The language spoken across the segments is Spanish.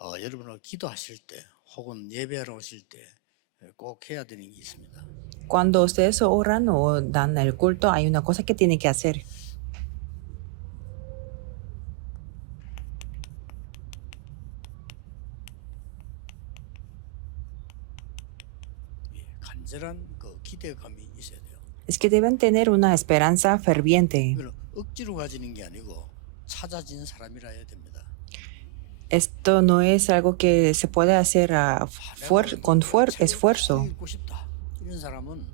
여러분은 기도하실 때 혹은 예배하러 오실 때 꼭 해야 되는 게 있습니다. Cuando ustedes oran o dan el culto, hay una cosa que tienen que hacer. 간절한 그 기대감이 있어야 돼요. Es que deben tener una esperanza ferviente. 이걸 억지로 가지는 게 아니고 찾아진 사람이라 해야 됩니다. Esto no es algo que se puede hacer con esfuerzo. 읽고 싶다. 이런 사람은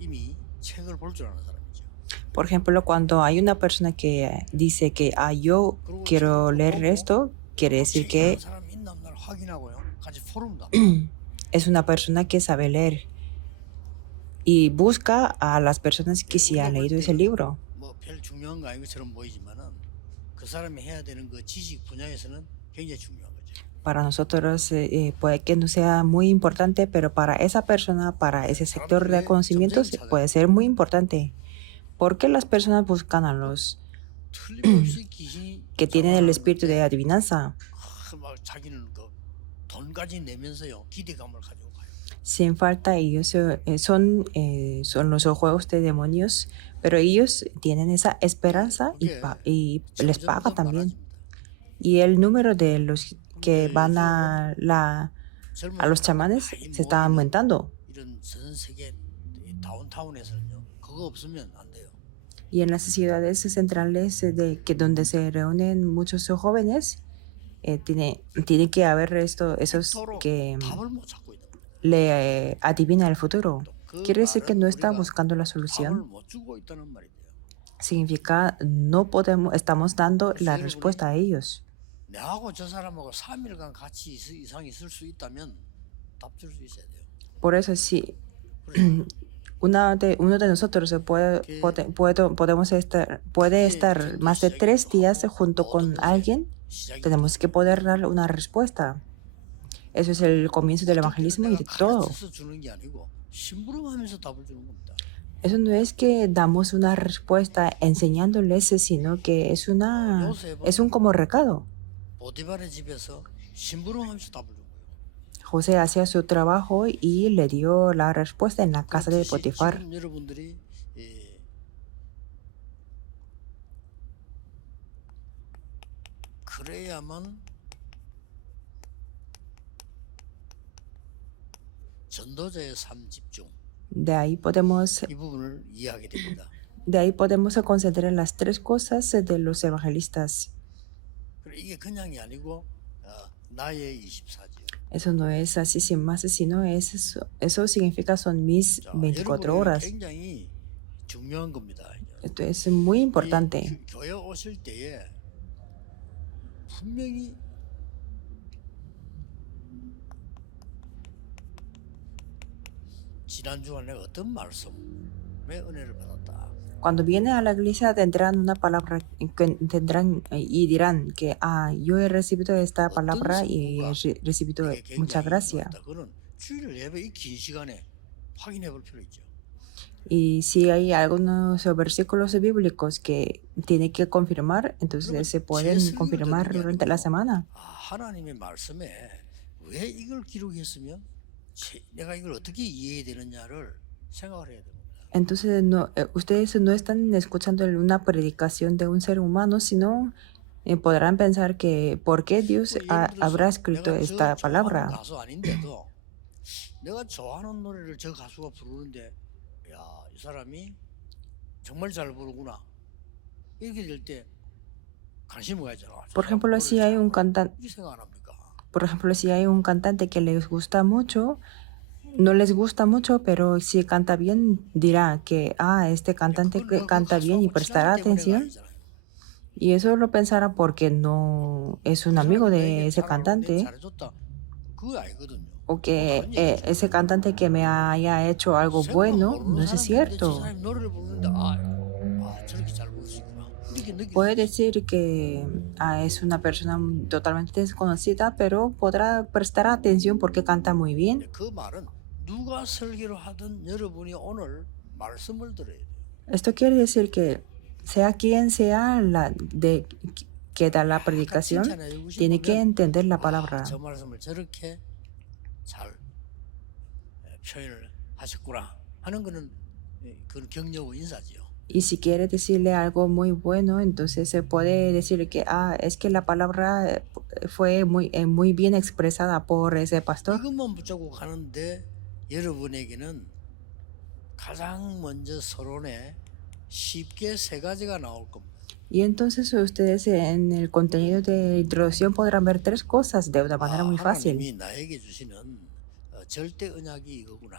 이미 책을 볼 줄 아는 사람이죠. Por ejemplo, cuando hay una persona que dice que yo quiero leer esto, quiere decir que 사람 있나 없나 확인하고요. 같이 포럼도 es una persona que sabe leer y busca a las personas que sí han leído ese libro. 별 중요한 거 아닌 것처럼 보이지만은 그 사람이 해야 되는 그 지식 분야에서는 굉장히 중요한 거죠. Para nosotros puede que no sea muy importante, pero para esa persona, para ese sector de conocimientos, puede ser muy importante. ¿Por qué las personas buscan a los 틀림없이 귀신이 que tienen el espíritu de adivinanza? 막 자기는 돈까지 내면서요 기대감을 가지고 가요. Sin falta, ellos son los juegos de demonios, pero ellos tienen esa esperanza y les paga también. Y el número de los que van a los chamanes se está aumentando. 이런 전 세계 다운타운에서는요 그거 없으면 안 돼요. Y en las ciudades centrales donde se reúnen muchos jóvenes, tiene que haber esos que 답을 못 찾고 있는 겁니다. le adivina el futuro. Quiere decir que no está buscando la 답을 solución. 못 주고 있다는 말이에요. Significa estamos dando la respuesta a ellos. 내하고 저 사람하고 3일간 같이 이상 있을 수 있다면 답 줄 수 있어야 돼요. Por eso sí, uno de nosotros puede estar más de 3 días junto con alguien, tenemos que poder dar una respuesta. Eso es el comienzo del evangelismo y de todo. Eso no es que damos una respuesta enseñándoles, sino que es un como recado. José hacía su trabajo y le dio la respuesta en la casa de Potifar. De ahí podemos considerar las 3 cosas de los evangelistas. Eso no es así sin más, sino eso significa son mis 24 horas. Esto es muy importante. Cuando viene a la iglesia tendrán una palabra y dirán que yo he recibido esta palabra y he recibido mucha gracia. Y si hay algunos versículos bíblicos que tiene que confirmar, entonces se pueden confirmar durante la semana. Entonces ustedes no están escuchando una predicación de un ser humano, sino podrán pensar que ¿por qué Dios habrá escrito esta palabra? Por ejemplo, si hay un cantante que les gusta mucho, no les gusta mucho, pero si canta bien, dirá que este cantante canta bien y prestará atención. Y eso lo pensará porque no es un amigo de ese cantante, o que ese cantante que me haya hecho algo bueno, no es cierto. Puede decir que es una persona totalmente desconocida, pero podrá prestar atención porque canta muy bien. Esto quiere decir que sea quien sea que da la 막 predicación 칭찬해 주고 tiene que 싶으면 entender la 아, palabra. 저 말씀을 저렇게 잘 표현을 하셨구나 하는 거는 그건 격려고 인사지요. Y si quiere decirle algo muy bueno, entonces se puede decir que es que la palabra fue muy bien expresada por ese pastor. 이것만 붙잡고 가는데 여러분에게는 가장 먼저 서론에 쉽게 세 가지가 나올 겁니다. Y entonces ustedes en el contenido de introducción podrán ver 3 cosas de una manera muy fácil. 하나님이 나에게 주시는 절대 언약이 이거구나.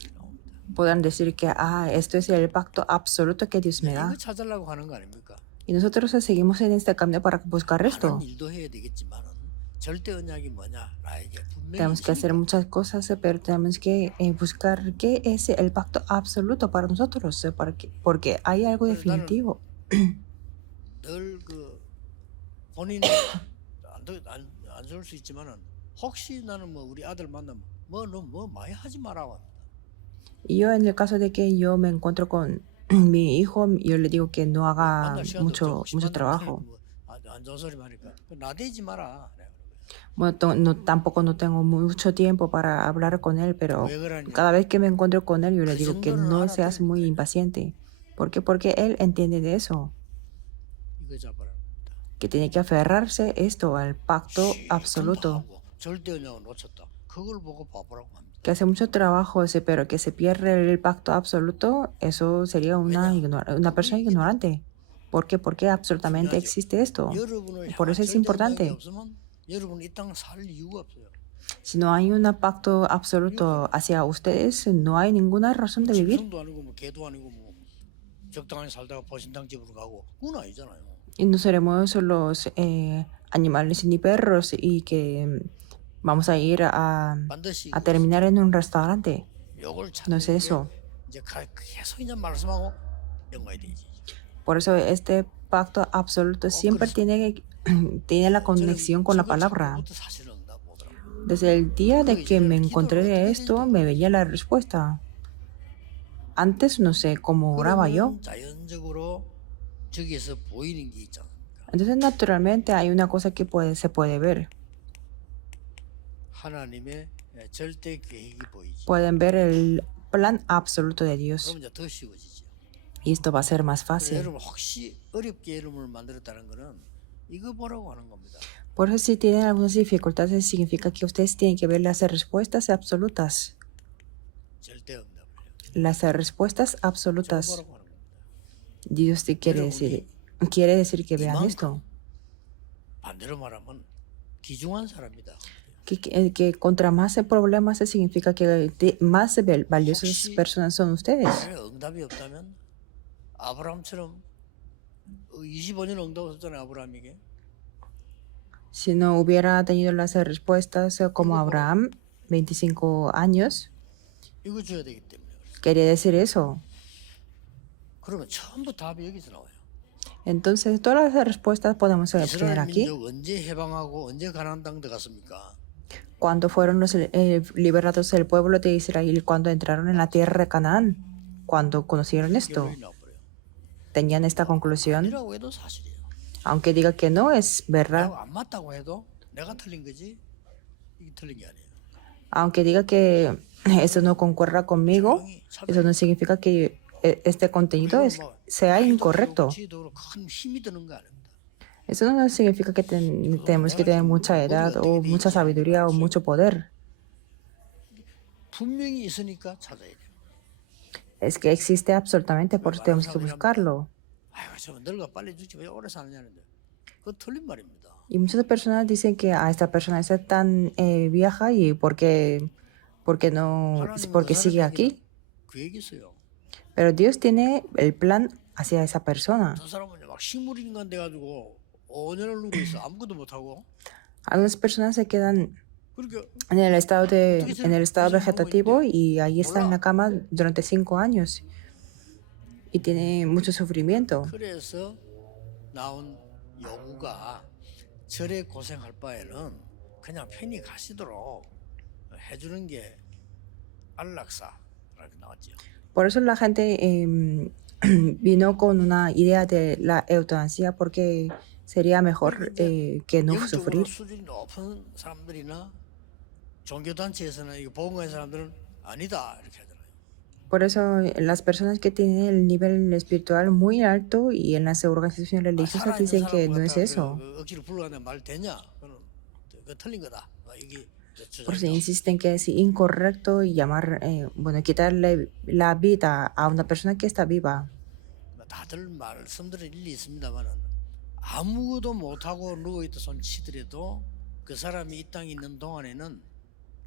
이렇게 나옵니다. Podrán decir que esto es el pacto absoluto que Dios me 이거 da. 찾으려고 하는 거 아닙니까? Y nosotros seguimos en este camino para buscar esto. 많은 일도 해야 되겠지만은 절대 언약이 뭐냐 나에게 분명히 Tenemos que hacer 있으니까. muchas cosas, pero tenemos que buscar qué es el pacto absoluto para nosotros, porque hay algo 그래서 definitivo. 늘 그 본인이 안 좋을 수 있지만은 혹시 나는 뭐 우리 아들 만나면 뭐 너 뭐 많이 하지 마라고 합니다. Y yo en el caso de que yo me encuentro con mi hijo, yo le digo que no haga 만날 시간도 없죠. 혹시 mucho 만나면 trabajo. 뭐안 좋은 소리 하니까 나대지 마라. 내가 그러고요. Bueno, tampoco no tengo mucho tiempo para hablar con él, pero 왜 그러냐? cada vez que me encuentro con él, yo le 그 digo que 정도는 no seas muy 알아들으니까요. impaciente. ¿Por qué? Porque él entiende de eso, 이거 잡아라. que tiene que aferrarse esto al pacto 시큰도 absoluto, 하고 절대 언약을 놓쳤다. 그걸 보고 바보라고 합니다. que hace mucho trabajo, pero que se pierde el pacto absoluto, eso sería una persona ignorante. ¿Por qué? Porque absolutamente 중요하죠. existe esto. 여러분을 Por 향한 eso es 절대 언약이 importante. 없으면 여러분 이 땅 살 이유가 없어요. Si no hay un pacto absoluto hacia ustedes, no hay ninguna razón de vivir. 짐승도 아니고 뭐 개도 아니고 뭐 적당히 살다가 보신당 집으로 가고 그건 아니잖아요. Y no seremos los animales ni perros y que vamos a ir 반드시 a terminar en un restaurante. 요걸 No es 찾는 게 eso. 이제 계속 이제 말씀하고 연관이 되지. Por eso este pacto absoluto siempre tiene la conexión con la palabra. 저부터 사실은 응답 오더라고요. Desde el día de que me encontré de esto, me venía la respuesta. Antes no sé cómo oraba yo. 그러면 자연적으로 저기에서 보이는 게 있지 않습니까? Entonces naturalmente hay una cosa que se puede ver. 하나님의 절대 계획이 보이지. Pueden ver el plan absoluto de Dios. 그러면 이제 더 쉬워지죠. Y esto va a ser más 그래서 fácil. 여러분 혹시 어렵게 이름을 만들었다는 거는 이거 보라고 하는 겁니다. Por eso si tienen algunas dificultades significa que ustedes tienen que ver las respuestas absolutas. 절대 응답을 해요. Las respuestas 저거 absolutas. 보라고 하는 겁니다. Dios te quiere decir que vean esto. 반대로 말하면 귀중한 사람이다. Que contra más problemas significa que más valiosas personas son ustedes. 만약에 응답이 없다면 아브라함처럼 25년 응답 없었잖아요. 아브라함에게. Si no hubiera tenido las respuestas como Abraham, 25 años, 이거 줘야 되기 때문에 그래서. quería decir eso. 그러면 전부 답이 여기서 나와요. Entonces, todas las respuestas podemos obtener 이스라엘 aquí. 민족 언제 해방하고 언제 가나안 땅 들어갔습니까? Cuando fueron los liberados del pueblo de Israel, cuando entraron en la tierra de Canaán, cuando conocieron esto, 결론이 나버려요. tenían esta conclusión. 아니라고 해도 사실이에요. Aunque diga que no, es verdad. 내가 안 맞다고 해도 내가 틀린 거지 이게 틀린 게 아니에요. Aunque diga que eso no concuerda conmigo, eso no significa que este contenido sea incorrecto. 큰 힘이 드는 거 아닙니다. Eso no significa que tenemos que tener mucha edad o mucha sabiduría o mucho poder. 분명히 있으니까 찾아야 돼요. Es que existe absolutamente, por eso tenemos que buscarlo. 아유, 저 늙어 빨리 죽지 왜 오래 사느냐는데 그거 틀린 말입니다. Y muchas personas dicen que esta persona está tan vieja y porque no, porque sigue aquí. 계획이 있어요. Pero Dios tiene el plan hacia esa persona. 저 사람은 막 식물 인간 돼가지고 5년을 누고 있어 아무것도 못 하고. Algunas personas se quedan 그러니까 en el estado vegetativo y ahí está en la cama durante 5 años y tiene mucho sufrimiento. 그래서 나온 요구가 절에 고생할 바에는 그냥 편히 가시도록 해주는 게 안락사라고 나왔죠. Por eso la gente vino con una idea de la eutanasia porque sería 그러니까 mejor 이제 que no 영적으로 sufrir. 수준이 높은 사람들이나 종교단체에서는 이거 복음의 사람들은 아니다 이렇게 하잖아요. Por eso las personas que tienen el nivel espiritual muy alto y en las organizaciones religiosas 살아있는 dicen que 사람을 no es 갖다가 eso. 억지로 불러가는 말 되냐? 그건 틀린 거다. 이게 Por eso 주장이죠. insisten que es incorrecto llamar, bueno, quitarle la vida a una persona que está viva. 다들 말씀들은 일리 있습니다만은 아무것도 못하고 누워있다 손 치더라도 그 사람이 이 땅에 있는 동안에는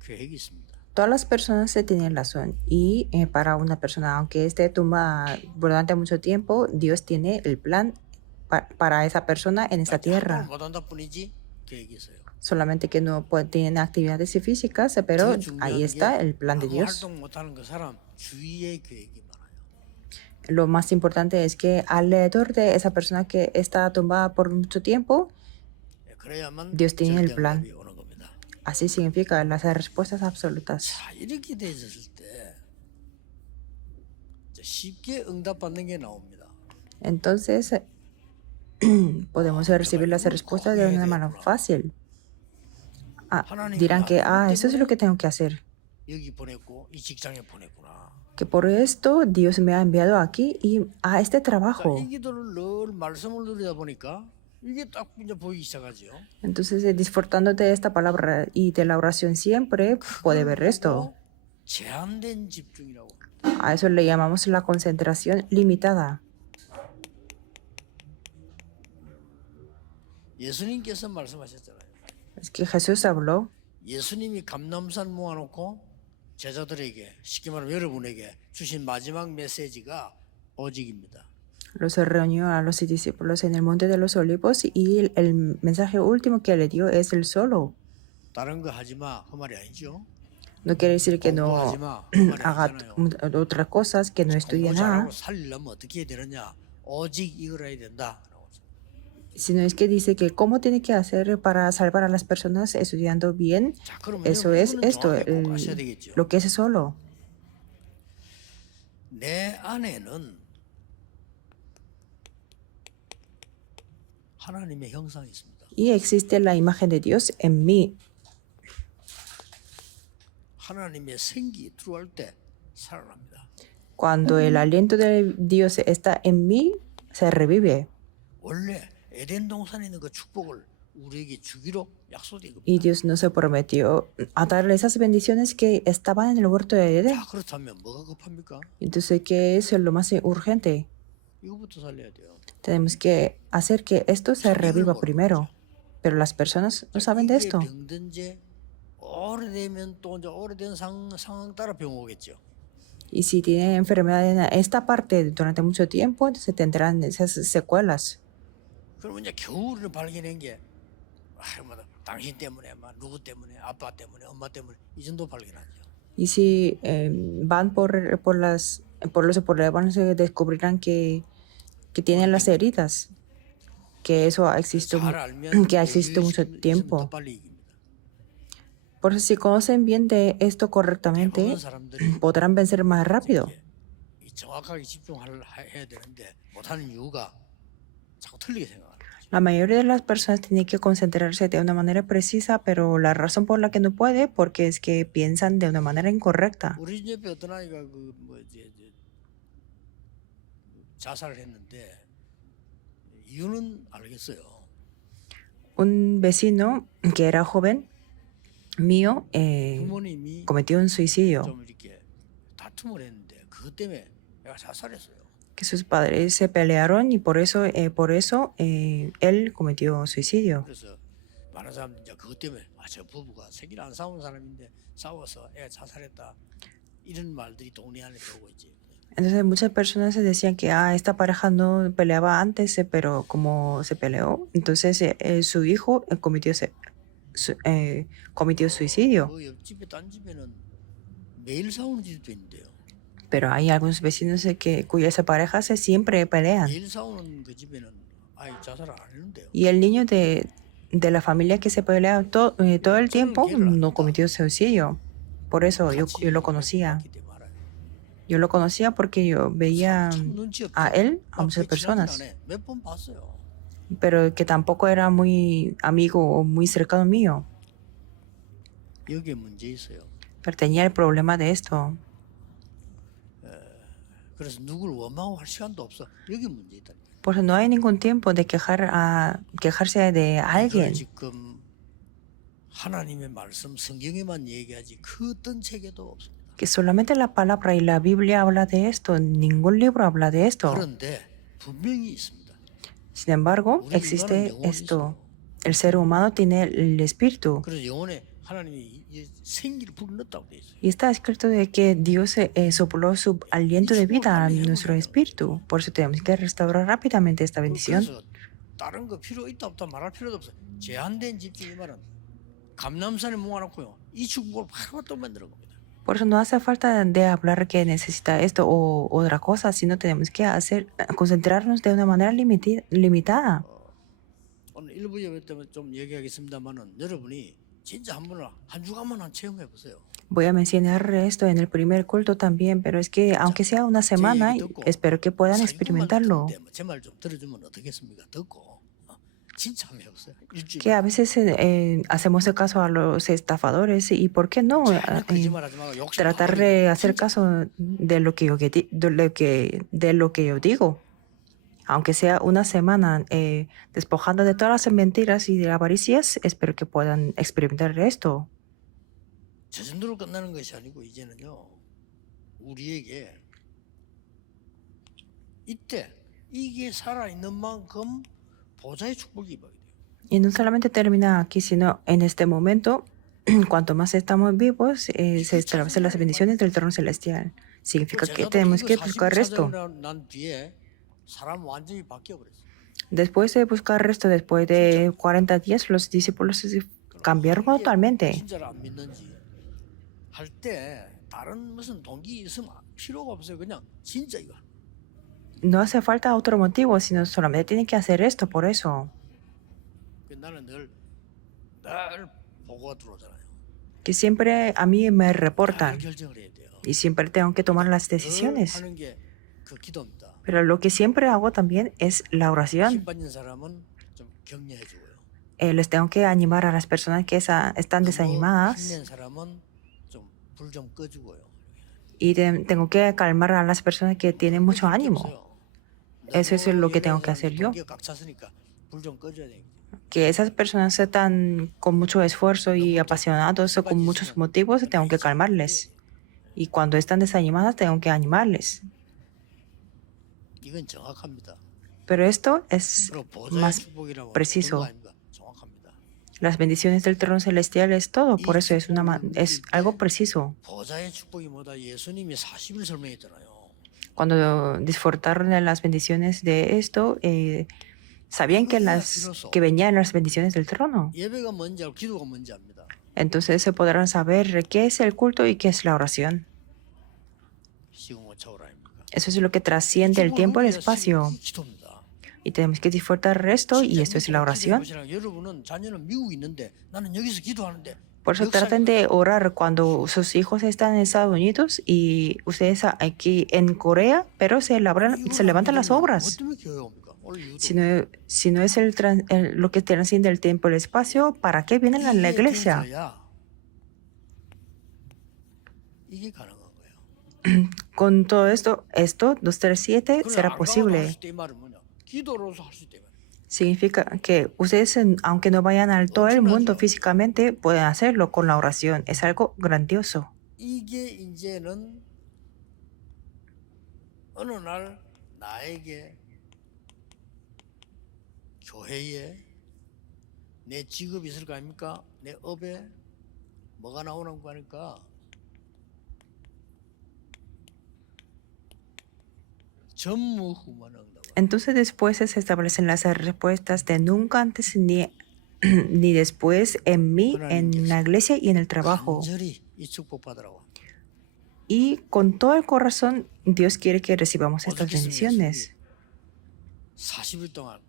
계획이 있습니다. Todas las personas se tienen razón y para una persona, aunque esté tumbada durante mucho tiempo, Dios tiene el plan para esa persona en esta 활동을 tierra. 못한다 뿐이지 계획이 있어요. Solamente que no tienen actividades físicas, pero 더 ahí 중요한 está 게 el plan de 아무 Dios. 활동 못하는 그 사람 주위에 계획이 많아요. Lo más importante es que alrededor de esa persona que está tumbada por mucho tiempo, 그래야만 Dios tiene el plan. 절대응답이 오는 겁니다. Así significa las respuestas absolutas. 자, 이렇게 되었을 때 이제 쉽게 응답받는 게 나옵니다. Entonces, podemos recibir las respuestas de una manera fácil. Dirán que, eso es lo que tengo que hacer. 여기 보냈고 이 직장에 보냈구나. Que por esto Dios me ha enviado aquí y a este 자, trabajo. 이 기도를 늘 말씀을 누리다 보니까 이게 딱 이제 보이기 시작하죠. Entonces, disfrutando de esta palabra y de la oración siempre, puede ver esto. 제한된 집중이라고. A eso le llamamos la concentración limitada. 예수님께서 말씀하셨잖아요. Es que Jesús habló. 예수님이 감람산 모아놓고 제자들에게 쉽게 말하면 여러분에게 주신 마지막 메시지가 오직입니다. Los reunió a los discípulos en el monte de los olivos y el mensaje último que le dio es el solo. 다른 거 하지 마 그 말이 아니죠. No quiere decir que no 공부하지 마 그 말이 haga 아니잖아요. otras cosas, que no estudie 공부 nada, 잘하고 살려면 어떻게 해야 되느냐? 오직 이걸 해야 된다. sino es que dice que cómo tiene que hacer para salvar a las personas estudiando bien. 자, 그러면 Eso es 이거는 esto, 정확히 꼭 아셔야 되겠죠. lo que es solo. 내 안에는 하나님의 형상이 있습니다. Y existe la imagen de Dios en mí. 하나님의 생기 들어올 때 살아납니다. Cuando el aliento de Dios está en mí, se revive. 원래 에덴 동산에 있는 그 축복을 우리에게 주기로 약속된 겁니다. Y Dios nos prometió a darle esas bendiciones que estaban en el huerto de Edén. 자, 그렇다면 뭐가 급합니까? Entonces, ¿qué es lo más urgente? 이거부터 살려야 돼요. Tenemos que hacer que esto se reviva primero. Pero las personas no saben de 이게 esto. 병든지 오래되면 또 이제 오래된 상황 따라 병 오겠죠. Y si tienen enfermedad en esta parte durante mucho tiempo, entonces tendrán esas secuelas. 그러면 이제 겨우 우리는 발견한 게 뭐, 당신 때문에, 막 누구 때문에, 아빠 때문에, 엄마 때문에 이 정도 발견하죠. Y si van por los problemas, se descubrirán que tienen las heridas, que eso existe, 잘 알면 que existe mucho 있으면 tiempo. 더 빨리 이깁니다. Por eso, si conocen bien de esto correctamente, 대부분 사람들이 podrán vencer más rápido. 이 정확하게 집중해야 되는데 못하는 이유가 자꾸 틀리게 생각하는 거죠. La mayoría de las personas tienen que concentrarse de una manera precisa, pero la razón por la que no puede, porque es que piensan de una manera incorrecta. 우리 집 옆에 어떤 아이가 자살을 했는데 이유는 알겠어요. Un vecino que era joven mío 부모님이 cometió un suicidio, 좀 이렇게 다툼을 했는데 그것 때문에 애가 자살했어요. que sus padres se pelearon y por eso él cometió suicidio. 그래서 많은 사람들이 이제 그것 때문에 저 부부가 생일 안 싸운 사람인데 싸워서 애가 자살했다 이런 말들이 동네 안에 들어오고 있지. Entonces muchas personas se decían que esta pareja no peleaba antes, pero como se peleó, entonces su hijo cometió suicidio. 그 옆집에 딴 집에는 매일 싸우는 집도 있는데요. Pero hay algunos vecinos cuyas parejas siempre pelean. 매일 싸우는 그 집에는 아예 자살 안 했는데요. Y el niño de la familia que se pelea todo el tiempo no cometió suicidio. Por eso yo lo conocía. Yo lo conocía porque yo veía a él, a muchas personas. 몇번 봤어요. pero que tampoco era muy amigo o muy cercano mío. 여기에 문제 있어요. Pero tenía el problema de esto. 그래서 누구를 원망할 시간도 없어. 여기 문제 있다. Pues no hay ningún tiempo de quejarse de 이걸 alguien. 지금 하나님의 말씀 성경에만 얘기하지 그 어떤 책에도 없습니다. Que solamente la palabra y la Biblia habla de esto. Ningún libro habla de esto. 그런데 분명히 있습니다. Sin embargo, 우리 인간은 existe 영혼이 esto. 있어요. El ser humano tiene el espíritu. 그래서 영혼에 하나님이 이 생기를 불어넣었다고 돼 있어요. Y está escrito de que Dios sopló su aliento de vida a nuestro espíritu. Por eso tenemos que restaurar rápidamente esta bendición. 그래서 다른 거 필요 있다 없다 말할 필요도 없어요. 제한된 집중 이 말은 감람산에 모아놓고요. 이 축복을 바로 또 만들어 봅니다. Por eso no hace falta de hablar que necesita esto o otra cosa, sino tenemos que concentrarnos de una manera limitada. 오늘 일부 예배 때문에 좀 얘기하겠습니다만은 여러분이 진짜 한 주간만 체험해 보세요. Voy a mencionar esto en el primer culto también, pero es que aunque sea una semana, espero que puedan experimentarlo. 제 말 좀 들어주면 어떻겠습니까? 듣고 진짜 한번 해보세요. Que a veces hacemos el caso a los estafadores y por qué no 거짓말하지 말고 욕심 tratar de hacer caso de lo que yo digo. Aunque sea una semana despojada de todas las mentiras y de avaricias, espero que puedan experimentar esto. 저 정도로 끝나는 것이 아니고 이제는요. 우리에게 이때 이게 살아 있는 만큼 보좌의 축복이 임하게 돼요. Y no solamente termina aquí, sino en este momento, cuanto más estamos vivos, se establecen las bendiciones del trono celestial. Significa que tenemos que buscar esto. 난 뒤에 사람 완전히 바뀌어 버렸어. Después de buscar esto, después de 40 días, los discípulos se cambiaron totalmente. 진짜로 안 믿는지 할 때 다른 무슨 동기 있으면 필요가 없어요. 그냥 진짜 이거. No hace falta otro motivo, sino solamente tienen que hacer esto por eso. 나는 늘 보고가 들어오잖아요. Que siempre a mí me 늘 reportan 결정을 해야 돼요. y siempre tengo que tomar las 늘 decisiones. 하는 게 그 기도입니다. Pero lo que siempre hago también es la oración. 힘 빠진 사람은 좀 격려해 주고요. Les tengo que animar a las personas que están desanimadas 힘낸 사람은 좀 불 좀 꺼주고요. y tengo que calmar a las personas que tienen mucho ánimo. Eso es lo que tengo que hacer yo. 꽉 찼으니까 불 좀 꺼줘야 되겠죠. Que esas personas están con mucho esfuerzo y apasionados o con muchos motivos, tengo que calmarles. Y cuando están desanimadas, tengo que animarles. 이건 정확합니다. Pero esto es 그리고 보좌의 más 축복이라고 preciso. 그런 거 아닙니까? 정확합니다. Las bendiciones del trono celestial es todo, por eso es algo preciso. 보좌의 축복이 뭐다? 예수님이 40일 설명했잖아요. Cuando disfrutaron de las bendiciones de esto, sabían que venían las bendiciones del trono. 예배가 뭔지 알고 기도가 뭔지 압니다. Entonces se podrán saber qué es el culto y qué es la oración. 시공오차오라 아닙니까? Eso es lo que trasciende el tiempo y el espacio. 기도입니다. Y tenemos que disfrutar esto y esto es la oración. 여러분은 자녀는 미국에 있는데 나는 여기서 기도하는데 Por eso traten de orar cuando sus hijos están en Estados Unidos y ustedes aquí en Corea, pero se levantan las obras. Si no es lo que trasciende el tiempo y el espacio, ¿para qué vienen a la iglesia? 이게 가능한 거예요. Con todo esto, 237 será posible. 기도로서 할 수 있다. Significa que ustedes, aunque no vayan a todo el mundo físicamente, pueden hacerlo con la oración. Es algo grandioso. 이게 이제는 어느 날 나에게 교회에 내 직업이 있을 거 아닙니까? 내 업에 뭐가 나오는 거 아닐까? 전무후무한 응답. Entonces después se establecen las respuestas de nunca antes ni después en mí, en la iglesia y en el trabajo. 간절히 이 축복 받으라고. Y con todo el corazón, Dios quiere que recibamos estas bendiciones. 40일 동안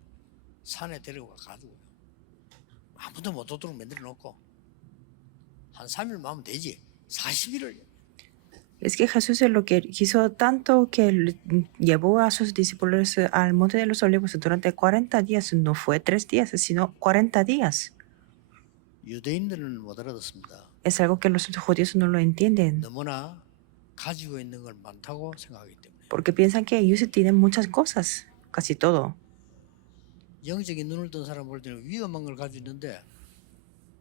산에 데리고 가가지고 아무도 못 오도록 만들어 놓고 한 3일만 하면 되지. 40일을 Es que Jesús es lo que quiso tanto que llevó a sus discípulos al Monte de los Olivos durante 40 días. No fue 3 días, sino 40 días. 유대인들은 못 알아듣습니다. Es algo que los judíos no lo entienden 너무나 가지고 있는 걸 많다고 생각하기 때문에. porque piensan que ellos tienen muchas cosas, casi todo. 영적인 눈을 뜬 사람 볼 때는 위험한 걸 가지고 있는데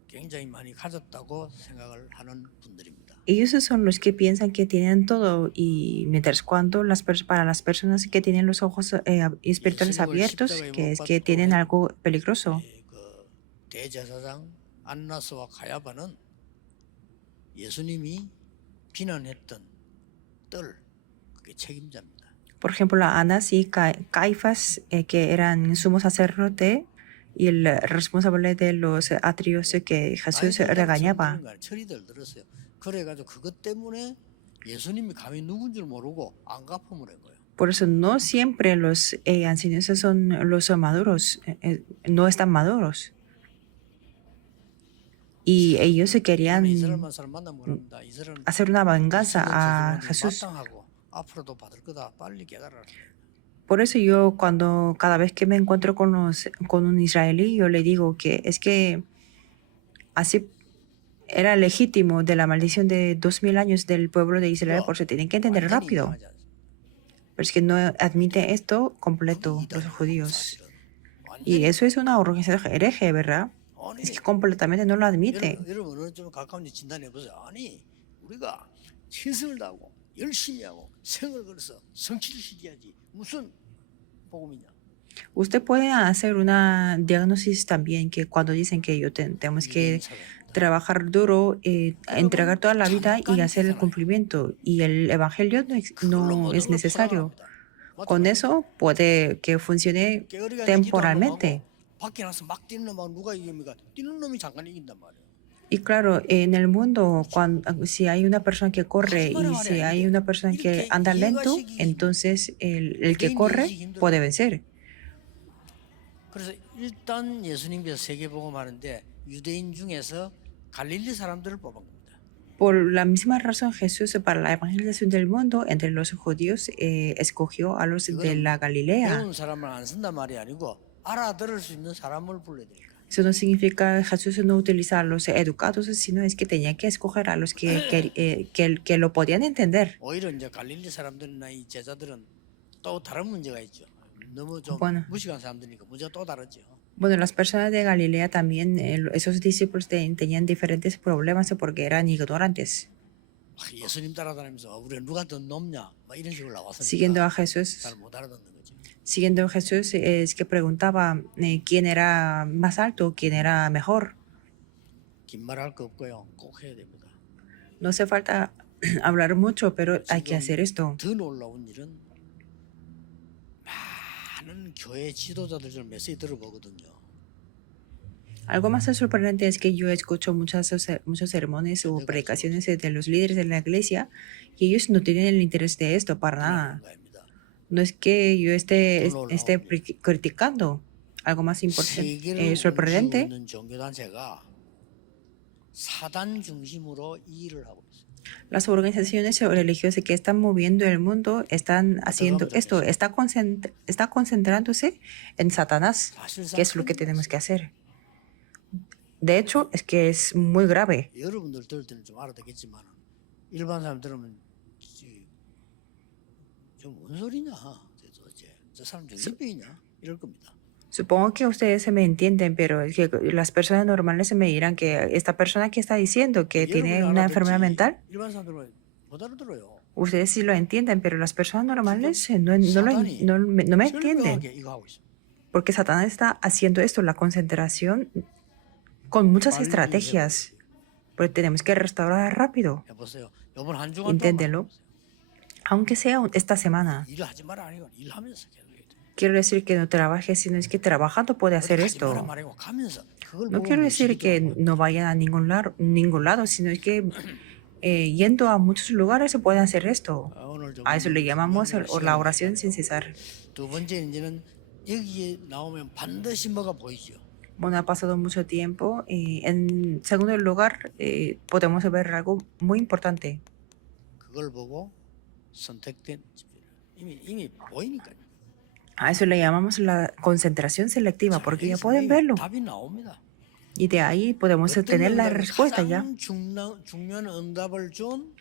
굉장히 많이 가졌다고 생각을 하는 분들입니다. Ellos son los que piensan que tienen todo y mientras cuando para las personas que tienen los ojos espirituales abiertos, que es que tienen algo peligroso. 그 대제사장 안나스와 가야바는 예수님이 비난했던 뜰 그게 책임자입니다. Por ejemplo, Anás y Caifás, que eran sumo sacerdote y el responsable de los atrios que Jesús regañaba. 철이들 들었어요. 그래가지고 그것 때문에 예수님이 감히 누군 줄 모르고 안 갚음을 한 거예요. Por eso no siempre los ancianos son los maduros, no están maduros. Y ellos querían 이스라엘만 사람 만나면 그럽니다. 이스라엘은 hacer una venganza a 죄송한데 Jesús. 마땅하고 앞으로도 받을 거다. 빨리 깨달아라. Por eso yo cada vez que me encuentro con un israelí, yo le digo que es que así era legítimo de la maldición de 2000 años del pueblo de Israel, por eso tienen que entender 완전히 rápido. 인정하지 않습니다. Pero es que no admite esto completo los judíos. 사실은. Y eso es una organización hereje, ¿verdad? 아니, Es que completamente no lo admite. 여러분 어느 좀 가까운지 진단해 보세요. 아니 우리가 최선을 다하고 열심히 하고 생을 걸어서 성취를 시켜야지 무슨 복음이냐? Usted puede hacer una diagnosis también que cuando dicen que tenemos que trabajar duro, entregar toda la vida y hacer el cumplimiento. Y el evangelio no es necesario. Con eso puede que funcione temporalmente. 밖에 나서 막 뛰는 놈하고 누가 이깁니까? 뛰는 놈이 잠깐 이긴단 말이에요. Y claro, en el mundo, si hay una persona que corre y si hay una persona que anda lento, entonces el que corre puede vencer. 그래서 일단 예수님께서 세계복음하는데 유대인 중에서 갈릴리 사람들을 뽑은 겁니다. Por la misma razón, Jesús para la evangelización del mundo entre los judíos escogió a los de la Galilea. 배운 사람을 안 쓴단 말이 아니고 알아들을 수 있는 사람을 불러야 되니까. Eso no significa Jesús no utilizar a los educados, sino es que tenía que escoger a los que lo podían entender. 오히려 이제 갈릴리 사람들이나 이 제자들은 또 다른 문제가 있죠. 너무 좀 Bueno. 무식한 사람들이니까 문제가 또 다르죠. Bueno, las personas de Galilea también, esos discípulos tenían diferentes problemas porque eran ignorantes. 예수님 따라다니면서 우리가 누가 더 높냐 막 이런 식으로 Siguiendo 나왔으니까 a Jesús, 잘 못 알아듣는 거죠. siguiendo a Jesús es que preguntaba quién era más alto, quién era mejor. 긴 말 할 거 없고요. 꼭 해야 됩니다. No hace falta hablar mucho, pero hay que hacer esto. 더 놀라운 일은 많은 교회 지도자들 좀 메시지 들어보거든요. Algo más sorprendente es que yo escucho muchos sermones o predicaciones de los líderes de la iglesia y ellos no tienen el interés de esto para nada. No es que yo esté criticando. Algo más importante, sorprendente. 있는 종교단체가 사단 중심으로 이 일을 하고 있어요. Las organizaciones religiosas que están moviendo el mundo están haciendo esto, está concentrándose en Satanás, que es lo que tenemos que hacer. De hecho, es que es muy grave. 여러분들 들을 때는 좀 알아듣겠지만 일반 사람 들으면 좀뭔 소리냐 도대체 저 사람 정신병이냐 이럴 겁니다. Supongo que ustedes se me entienden, pero es que las personas normales se me dirán que esta persona que está diciendo que tiene una enfermedad mental, 일반 사람들은 못 알아들어요. ustedes sí lo entienden, pero las personas normales no me entienden. 철저하게 이거 하고 있어요. Porque Satanás está haciendo esto, la concentración, con muchas estrategias. Pero tenemos que restaurar rápido. 해보세요. 이번 한 주간 Inténtelo. Aunque sea esta semana. 일을 하지 마라 아니고 일하면서 계속 해야 돼. Quiero decir que no trabaje, sino es que trabajando puede hacer 하지 마라 esto. 말고 가면서 그걸 No 보고 quiero decir que no vayan a ningún lado, sino es que yendo a muchos lugares se puede hacer esto. 오늘 좀 A eso le llamamos la oración sin cesar. 두 번째 이제는 여기에 나오면 반드시 뭐가 보이죠. Bueno, ha pasado mucho tiempo. En segundo lugar, podemos ver algo muy importante. 그걸 보고 선택된 집회를 이미 보이니까요. A eso le llamamos la concentración selectiva, 자, porque ya 여기서 pueden verlo. 답이 나옵니다. Y de ahí podemos 어떤 tener la 응답을 respuesta ya. 가장 중요한 응답을 준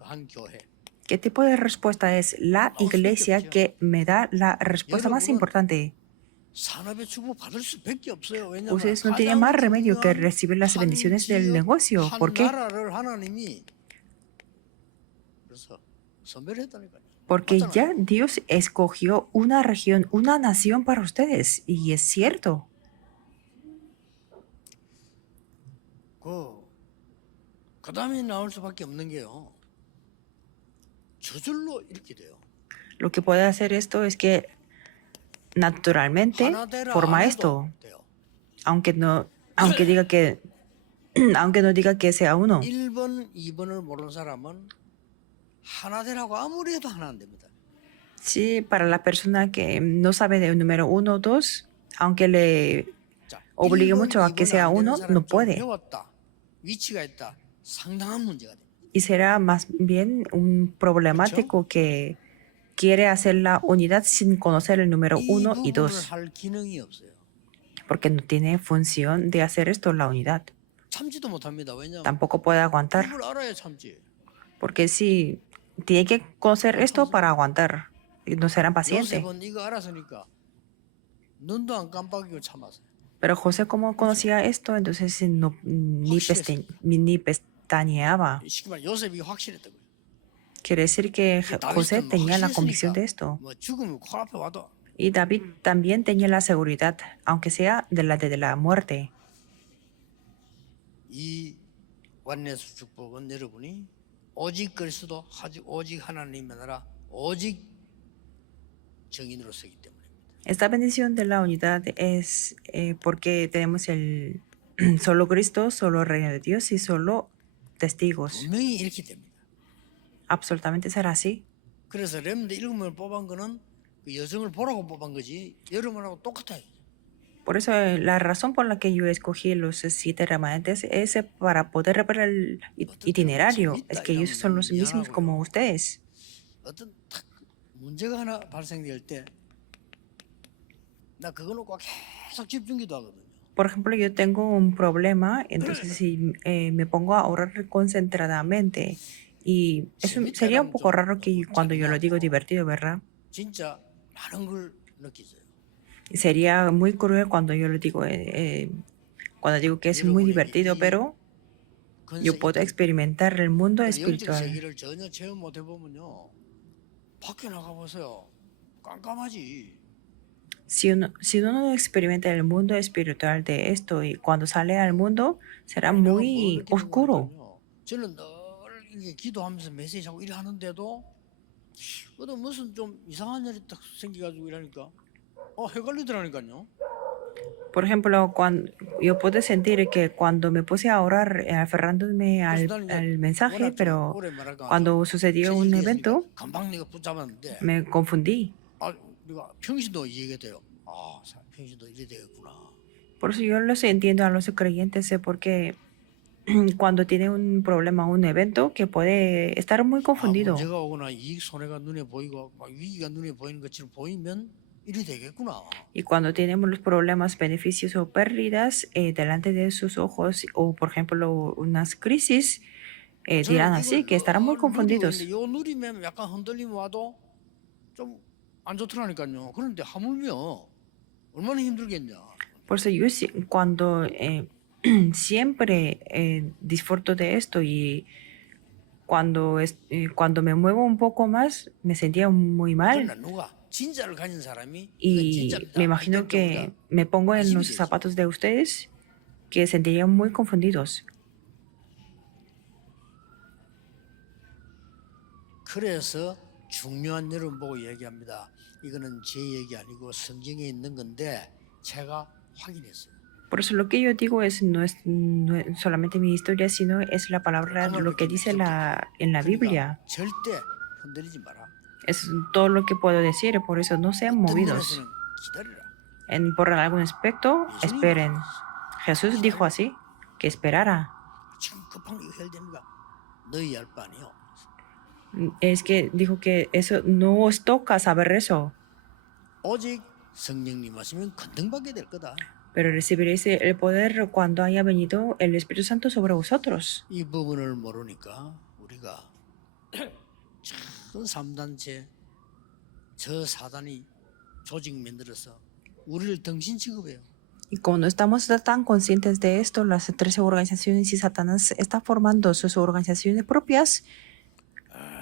한 교회. ¿Qué tipo de respuesta es la iglesia que me da la respuesta más importante? 산업의 축복 받을 수밖에 없어요. 왜냐하면 Ustedes no tienen más 가장 remedio que 중요한 recibir las 한 bendiciones del 지역, negocio. 한 ¿Por qué? 나라를 하나님이 그래서 선별했다니까요. Porque 맞잖아요. ya Dios escogió una región, una nación para ustedes. Y es cierto. 그 다음에 나올 수밖에 없는 게요. 저절로 이렇게 돼요. Lo que puede hacer esto es que naturalmente 하나되라 forma 안 esto. 해도 돼요. Aunque no diga que aunque no diga que sea uno. 1번, 2번을 모르는 사람은 하나되라고 아무리 해도 하나 안 됩니다. Sí, para la persona que no sabe del número 1 o 2, aunque le 자, obligue 1번, mucho a que 2번 sea 안 되는 uno, 사람 no 좀 puede. 배웠다. 위치가 있다. 상당한 문제가 됩니다. Y será más bien un problemático que quiere hacer la unidad sin conocer el número 이 1 y 부분을 2, 할 기능이 없어요. porque no tiene función de hacer esto la unidad. 참지도 못합니다. 왜냐하면 Tampoco puede aguantar, 이걸 알아야 참지. porque si tiene que conocer esto para aguantar, y no serán pacientes. 요셉은 이거 알았으니까 눈도 안 깜빡이고 참았어요. Pero José, como conocía esto, entonces ni pestañeaba. 쉽게 말해 요셉이 확실했던 거예요. Quiere decir que José 다윗은 tenía la 확실했으니까 convicción de esto. 뭐 죽음이 코앞에 와도 Y David también tenía la seguridad, aunque sea de la muerte. 이 완내수 축복은 여러분이 오직 그리스도 오직 하나님의 나라 오직 정인으로 서기 때문입니다. Esta bendición de la unidad es porque tenemos el solo Cristo, solo el reino de Dios y solo testigos. 분명히 이렇게 됩니다. Absolutamente será así. 그래서 렘드 7명을 뽑은 거는 그 여정을 보라고 뽑은 거지 여러분하고 똑같아요. Por eso la razón por la que yo escogí los 7 remanentes es para poder reparar el itinerario. Es que ellos son los mismos como ustedes. 어떤 딱 문제가 하나 발생될 때 나 그거 놓고 계속 집중기도 하거든요. Por ejemplo, yo tengo un problema, entonces si me pongo a orar concentradamente, y eso sería un poco raro que cuando yo lo digo divertido, ¿verdad? 진짜 많은 걸 느끼죠. Y sería muy cruel cuando yo lo digo, cuando digo que es muy divertido, pero yo puedo experimentar el mundo 영적 espiritual. 세계를 전혀 체험 못 해보면요. 밖에 나가 보세요. 깜깜하지. Si uno no experimenta el mundo espiritual de esto y cuando sale al mundo será muy oscuro. 저는 늘 이게 기도하면서 메시지하고 일하는데도 어떤 무슨 좀 이상한 일이 딱 생겨가지고 이러니까 헷갈리더라니까요. Por ejemplo, cuando yo puedo sentir que cuando me puse a orar aferrándome al mensaje, pero cuando sucedió un evento 금방 내가 붙잡았는데 me confundí. 우리가 평신도 이해가 돼요. 평신도 이래 되겠구나. Por eso yo los entiendo a los creyentes, porque cuando tiene un problema, un evento, que puede estar muy confundido. 문제가 오거나 이익 손해가 눈에 보이고 막 위기가 눈에 보이는 것처럼 보이면 이래 되겠구나. Y cuando tenemos los problemas, beneficios o pérdidas delante de sus ojos, o por ejemplo unas crisis, dirán así, que estarán muy confundidos. 요 누리면 약간 흔들림 와도 좀 안 좋더라니까요. 그런데 하물며 얼마나 힘들겠냐. Por eso yo cuando siempre disfruto de esto y cuando me muevo un poco más me sentía muy mal. 진짜를 가진 사람이 Y me imagino que me pongo en los zapatos de ustedes, que sentirían muy confundidos. 그래서 중요한 여러분 보고 얘기합니다. 이거는 제 얘기 아니고 성경에 있는 건데 제가 확인했어요. Por eso lo que yo digo no es solamente mi historia, sino es la palabra, lo que dice en la Biblia. 절대 흔들리지 마라. Es todo lo que puedo decir, por eso no sean movidos. Por algún aspecto, esperen. Jesús dijo así, que esperara. Es que dijo que eso no os toca saber eso, 오직 성령님 하시면 건등받게 될 거다. pero recibiréis el poder cuando haya venido el Espíritu Santo sobre vosotros. 이 부분을 모르니까 우리가 저 3단체 저 사단이 조직 만들어서 우리를 등신 취급해요. Y como no estamos tan conscientes de esto, las 13 organizaciones y Satanás está formando sus organizaciones propias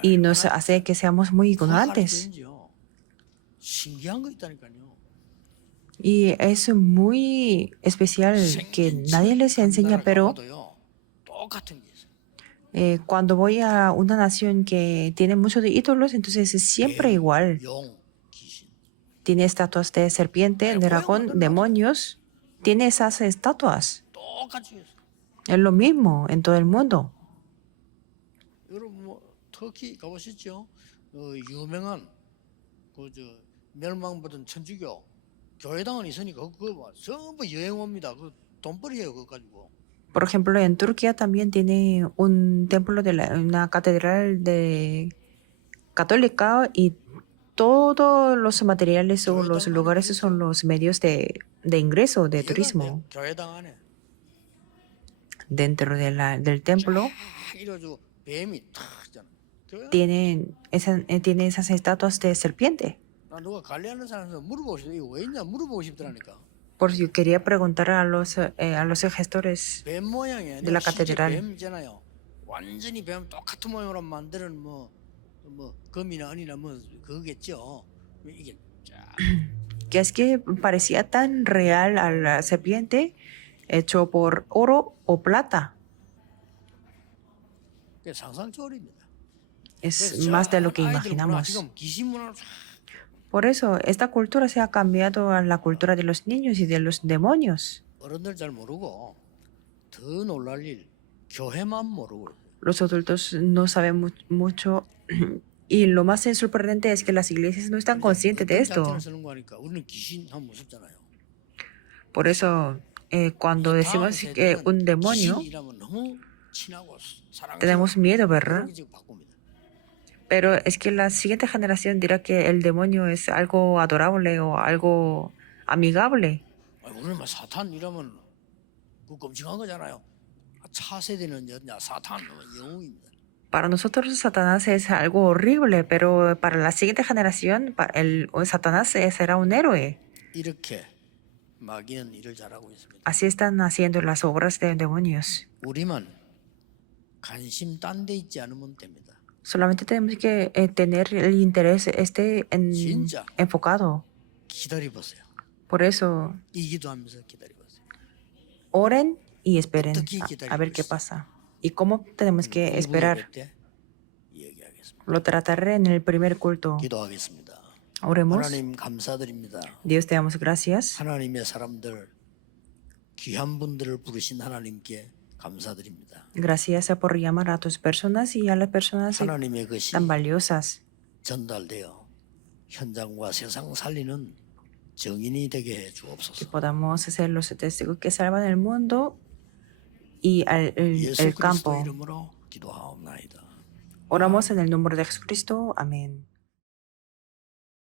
y nos hace que seamos muy ignorantes. 가르치는지요. 신기한 거 있다니까요. Y es muy especial que nadie les enseña, pero 똑같은 게 있어요. cuando voy a una nación que tiene muchos de ídolos, entonces es siempre igual. 용, 귀신. Tiene estatuas de serpiente, dragón, demonios. Tiene esas estatuas. 똑같이 있어요. Es lo mismo en todo el mundo. 여러분 뭐 터키 가보셨죠? 유명한 그저 멸망받은 천주교 교회당은 있으니까 그거 뭐 전부 여행 옵니다. 그 돈벌이에요 그거 가지고. Por ejemplo, en Turquía también tiene un templo de una catedral de católica y todos los materiales o los lugares son los medios de ingreso, de turismo. 교회당 안에 Dentro del templo 딱 이래가지고 뱀이 탁 있잖아. 교회 tiene esas estatuas de serpiente. 나 누가 관리하는 사람한테 물어보고 싶어. 이거 왜 있냐 물어보고 싶더라니까. Por si quería preguntar a los gestores 뱀 모양이야. de la 실제 catedral. 뱀 있잖아요. 완전히 뱀 똑같은 모양으로 만드는 뭐 금이나 은이나 뭐 그거겠죠. 이게 쫙 Que es que parecía tan real a la serpiente hecho por oro o plata. 그게 상상 초월입니다. Es más de lo que imaginamos. 지금 귀신 문화로 쫙 Por eso, esta cultura se ha cambiado a la cultura de los niños y de los demonios. 어른들 잘 모르고 더 놀랄 일 교회만 모르고 Los adultos no saben mucho y lo más sorprendente es que las iglesias no están conscientes de esto. 장난을 쓰는 거니까 우리는 귀신 하면 무섭잖아요. Por eso, cuando decimos que un demonio, 귀신이라면 너무 친하고 사랑스러워. tenemos miedo, ¿verdad? 그런 게 지금 바꿉니다. Pero es que la siguiente generación dirá que el demonio es algo adorable o algo amigable. 우리는 막 사탄 이러면 그 끔찍한 거잖아요. 차세대는 사탄 영웅입니다. Para nosotros Satanás es algo horrible, pero para la siguiente generación el Satanás será un héroe. 이렇게 마귀는 일을 잘하고 있습니다. Así están haciendo las obras de demonios. 우리만 관심 딴 데 있지 않으면 됩니다. Solamente tenemos que tener el interés 진짜. enfocado. 기다려 보세요. Por eso, 이 기도하면서 기다려 보세요. oren y esperen 어떻게 a ver qué 기다리고 pasa. ¿Y cómo tenemos que esperar? 때 얘기하겠습니다. Lo trataré en el primer culto. 기도하겠습니다. Oremos. 하나님 감사드립니다. Dios, te damos gracias. 하나님의 사람들 귀한 분들을 부르신 하나님께 감사드립니다. Gracias por llamar a tus personas y a las personas 하나님의 것이 tan valiosas. 전달되어 현장과 세상 살리는 정인이 되게 해 Que 주옵소서. podamos ser los testigos que salvan el mundo y 예수 el 그리스도 campo. 이름으로 기도하옵나이다. Oramos en el nombre de Jesucristo. Amén.